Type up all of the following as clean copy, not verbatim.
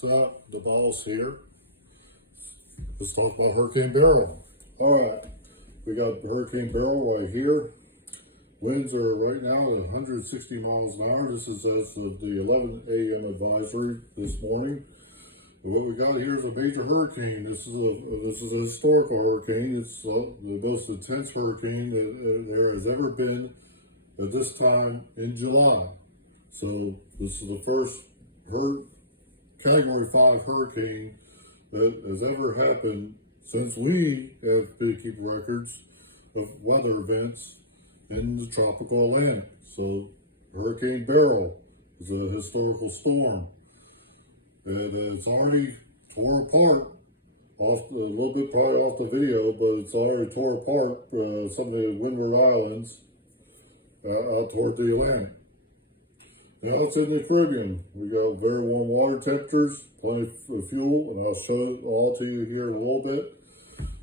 What's up? The boss here. Let's talk about Hurricane Beryl. Alright, we got Hurricane Beryl right here. Winds are right now at 160 miles an hour. This is as of the 11 a.m. advisory this morning. And what we got here is a major hurricane. This is a historical hurricane. It's the most intense hurricane that there has ever been at this time in July. So this is the first Category 5 hurricane that has ever happened since we have been keeping records of weather events in the tropical Atlantic. So Hurricane Beryl is a historical storm. And it's already tore apart a little bit probably off the video, but it's already tore apart some of the Windward Islands out toward the Atlantic. Now it's in the Caribbean. We got very warm water temperatures, plenty of fuel, and I'll show it all to you here in a little bit.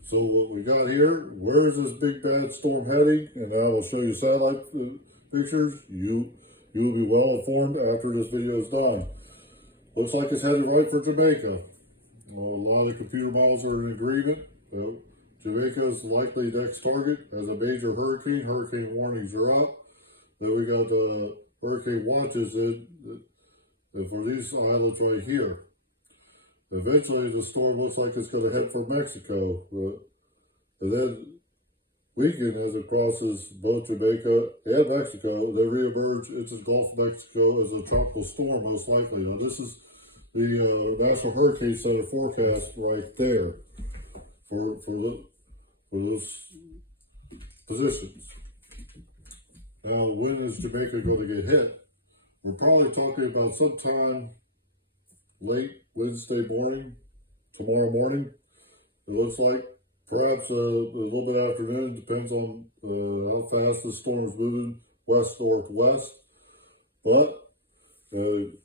So what we got here, where is this big bad storm heading? And I will show you satellite pictures. You will be well informed after this video is done. Looks like it's headed right for Jamaica. Well, a lot of the computer models are in agreement. Jamaica is the likely next target as a major hurricane. Hurricane warnings are up. Then we got hurricane watches for these islands right here. Eventually, the storm looks like it's going to head for Mexico, and then weaken as it crosses both Jamaica and Mexico. They reemerge into the Gulf of Mexico as a tropical storm, most likely. Now, this is the National Hurricane Center forecast right there for those positions. Now, when is Jamaica going to get hit? We're probably talking about sometime late Wednesday morning, tomorrow morning. It looks like perhaps a little bit afternoon. Depends on how fast the storm is moving west-northwest. But it's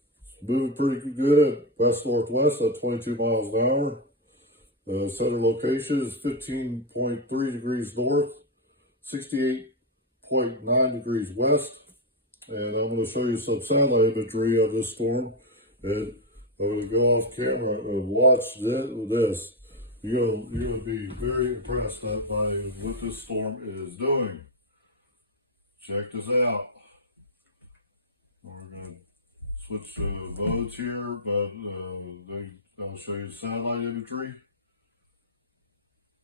moving pretty good at west-northwest at 22 miles an hour. Center location is 15.3 degrees north, 68.9 degrees west, and I'm going to show you some satellite imagery of this storm. And I'm going to go off camera and watch this. You'll be very impressed by what this storm is doing. Check this out. We're going to switch modes here, but I'll show you satellite imagery.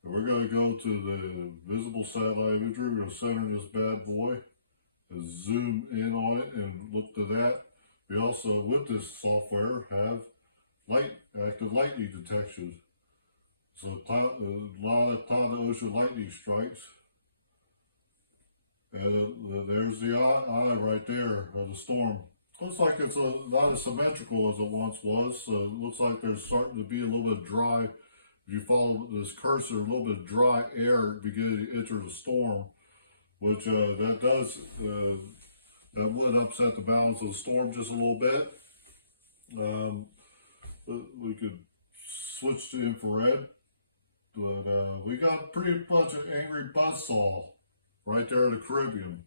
We're going to go to the visible satellite imagery. We're going to center this bad boy and zoom in on it and look to that. We also, with this software, have active lightning detection. So a lot of time-to-ocean lightning strikes. And there's the eye right there of the storm. Looks like it's not as symmetrical as it once was. So it looks like there's starting to be a little bit dry. If you follow this cursor, a little bit of dry air beginning to enter the storm, which that would upset the balance of the storm just a little bit. We could switch to infrared, but we got pretty much an angry buzzsaw right there in the Caribbean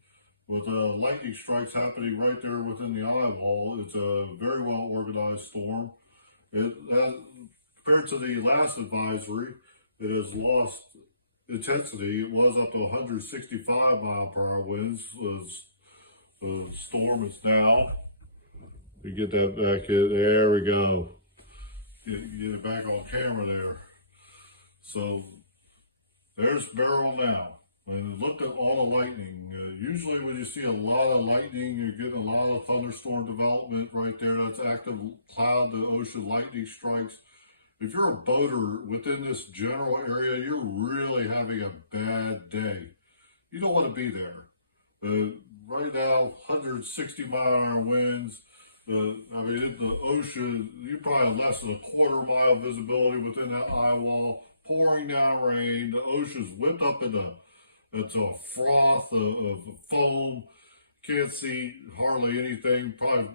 with lightning strikes happening right there within the eye wall. It's a very well organized storm. Compared to the last advisory, it has lost intensity. It was up to 165 mile per hour winds. The storm is now. You get that back in. There we go. Get it back on camera there. So there's Beryl now. And look at all the lightning. Usually when you see a lot of lightning, you're getting a lot of thunderstorm development right there. That's active cloud to ocean lightning strikes. If you're a boater within this general area, you're really having a bad day. You don't want to be there. Right now, 160 mile an hour winds. In the ocean, you probably have less than a quarter-mile visibility within that eye wall, pouring down rain. The ocean's whipped up into a froth of foam. Can't see hardly anything. Probably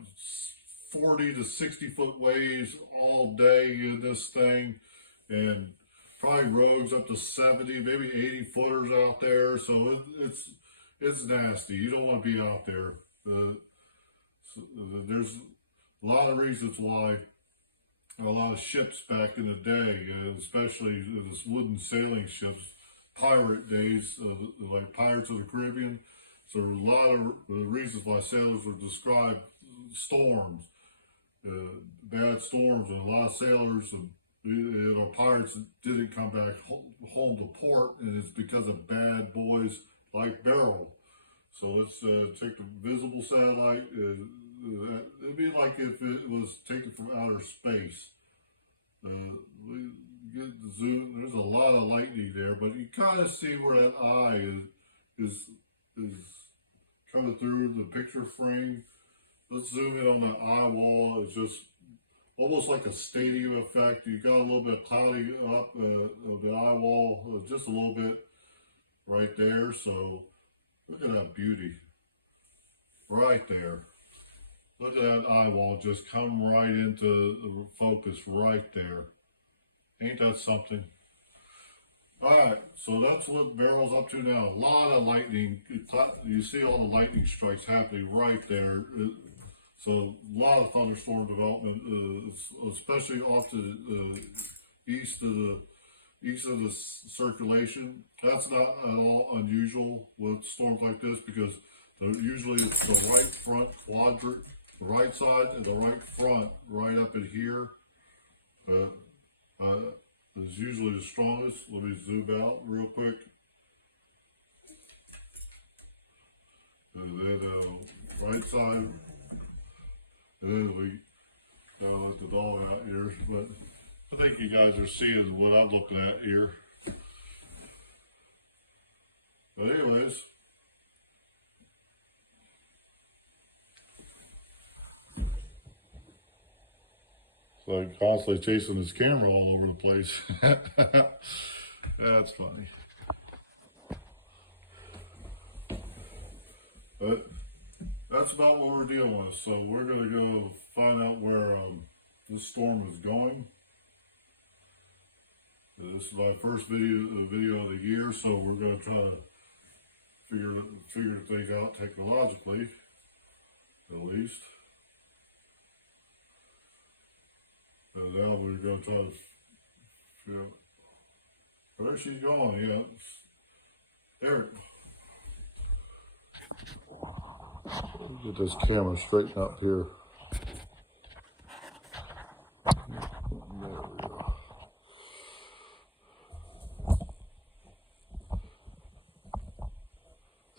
40 to 60 foot waves all day in this thing, and probably rogues up to 70, maybe 80 footers out there. So it's nasty. You don't want to be out there. There's a lot of reasons why a lot of ships back in the day, especially this wooden sailing ships, pirate days, like Pirates of the Caribbean. So a lot of reasons why sailors would describe storms, bad storms, and a lot of sailors and pirates didn't come back home to port, and it's because of bad boys like Beryl. So let's take the visible satellite. It'd be like if it was taken from outer space. We get the zoom. There's a lot of lightning there, but you kind of see where that eye is coming through the picture frame. Let's zoom in on the eye wall. It's just almost like a stadium effect. You got a little bit of cloudy up of the eye wall, just a little bit right there. So look at that beauty right there. Look at that eye wall just come right into focus right there. Ain't that something? Alright, so that's what Beryl's up to now. A lot of lightning. You see all the lightning strikes happening right there. So a lot of thunderstorm development, especially off to the east of the circulation. That's not at all unusual with storms like this, because usually it's the right front quadrant, the right side and the right front, right up in here. Is usually the strongest. Let me zoom out real quick. And then right side. And then we let the dog out here. But I think you guys are seeing what I'm looking at here. But anyways. Like constantly chasing his camera all over the place. That's funny. But that's about what we're dealing with. So we're going to go find out where this storm is going. This is my first video of the year, so we're going to try to figure things out technologically, at least. And now we're going to try to figure out where she's going. Yeah, there. Get this camera straightened up here. There we go.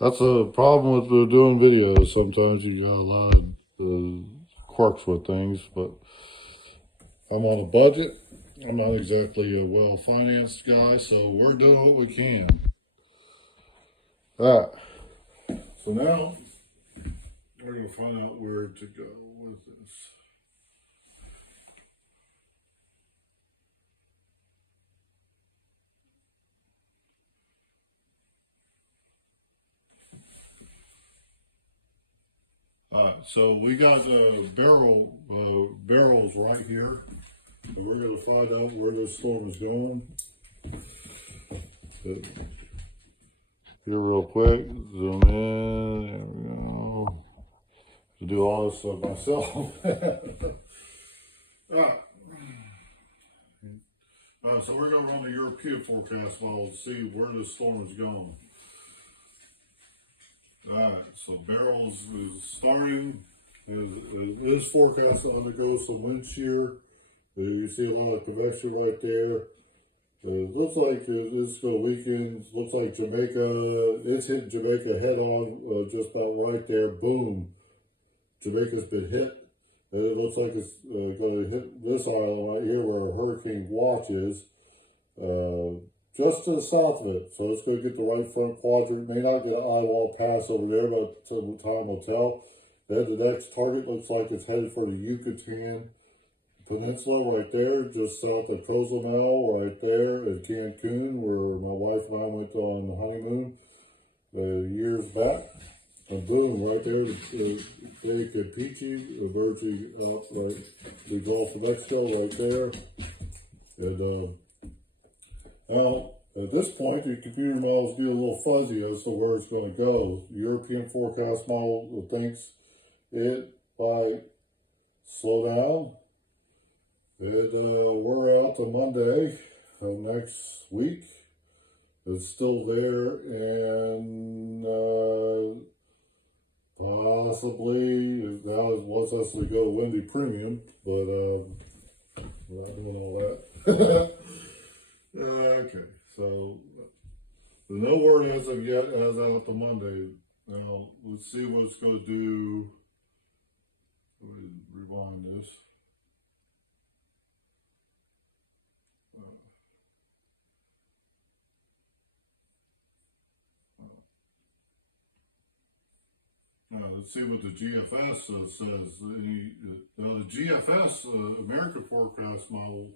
That's a problem with doing videos. Sometimes you got a lot of quirks with things, but I'm on a budget. I'm not exactly a well-financed guy, so we're doing what we can. All right. So now we're going to find out where to go with this. All right, so we got Beryl's right here, and we're going to find out where this storm is going. Here real quick, zoom in, there we go. To do all this stuff myself. All right, so we're going to run the European forecast model and see where this storm is going. Alright, so Beryl is starting. His forecast to undergo some wind shear. You see a lot of convection right there. It looks like it's going to weaken. Looks like Jamaica, it's hitting Jamaica head on, just about right there. Boom. Jamaica's been hit. And it looks like it's going to hit this island right here where a hurricane watch is. Just to the south of it. So it's going to get the right front quadrant. May not get an eye wall pass over there, but time will tell. Then the next target looks like it's headed for the Yucatan Peninsula right there, just south of Cozumel, right there in Cancun, where my wife and I went on the honeymoon years back. And boom, right there, Lake Campeche, emerging up right the Gulf of Mexico right there. And now, at this point, the computer models get a little fuzzy as to where it's going to go. The European forecast model thinks it might slow down, We're out to Monday of next week. It's still there, and possibly now it wants us to go Windy Premium, but we're not doing all that. Okay, so no word as of yet as out to Monday. Now let's see what it's going to do. Let me rewind this. Let's see what the GFS says. The GFS American forecast model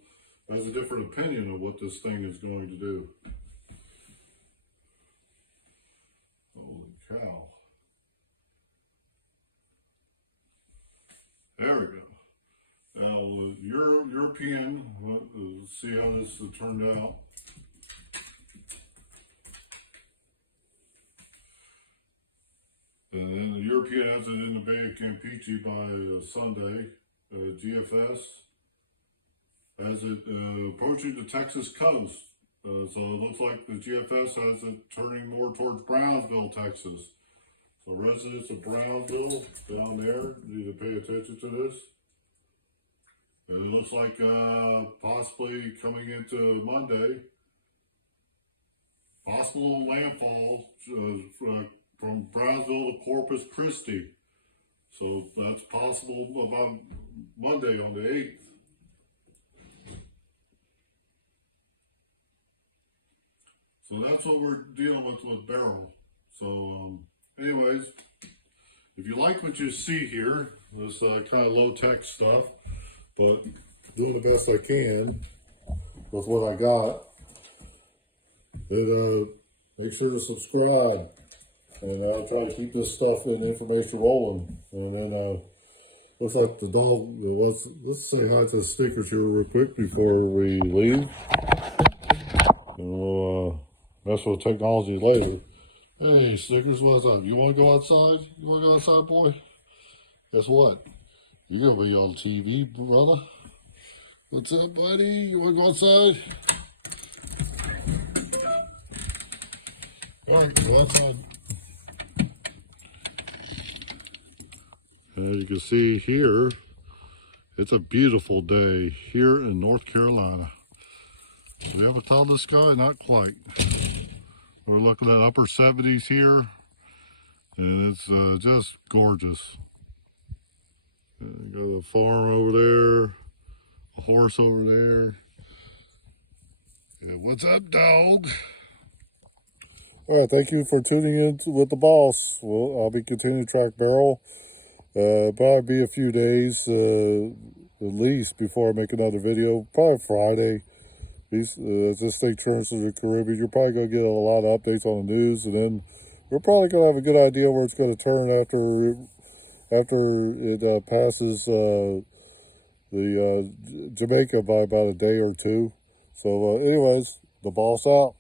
has a different opinion of what this thing is going to do. Holy cow. There we go. Now, European, let's see how this turned out. And then the European has it in the Bay of Campeche by Sunday. GFS has it approaching the Texas coast. So it looks like the GFS has it turning more towards Brownsville, Texas. So residents of Brownsville down there need to pay attention to this. And it looks like possibly coming into Monday, possible landfall from Brownsville to Corpus Christi. So that's possible about Monday on the 8th. So that's what we're dealing with Beryl. So anyways, if you like what you see here, this kind of low-tech stuff, but doing the best I can with what I got, then make sure to subscribe. And I'll try to keep this stuff and information rolling. And then, looks like the dog, let's say hi to the stickers here real quick before we leave. And we'll mess with technology later. Hey, Stickers, what's up? You want to go outside? You want to go outside, boy? Guess what? You're going to be on TV, brother. What's up, buddy? You want to go outside? All right, go outside. As you can see here, it's a beautiful day here in North Carolina. Do we have a cloud in the sky? Not quite. We're looking at upper 70s here, and it's just gorgeous. Got a farm over there, a horse over there. And what's up, dog? All right, thank you for tuning in with the boss. Well, I'll be continuing to track Beryl. Probably be a few days at least before I make another video. Probably Friday. As this thing turns to the Caribbean, you're probably going to get a lot of updates on the news, and then we're probably going to have a good idea where it's going to turn after it passes the Jamaica by about a day or two. So anyways, the boss out.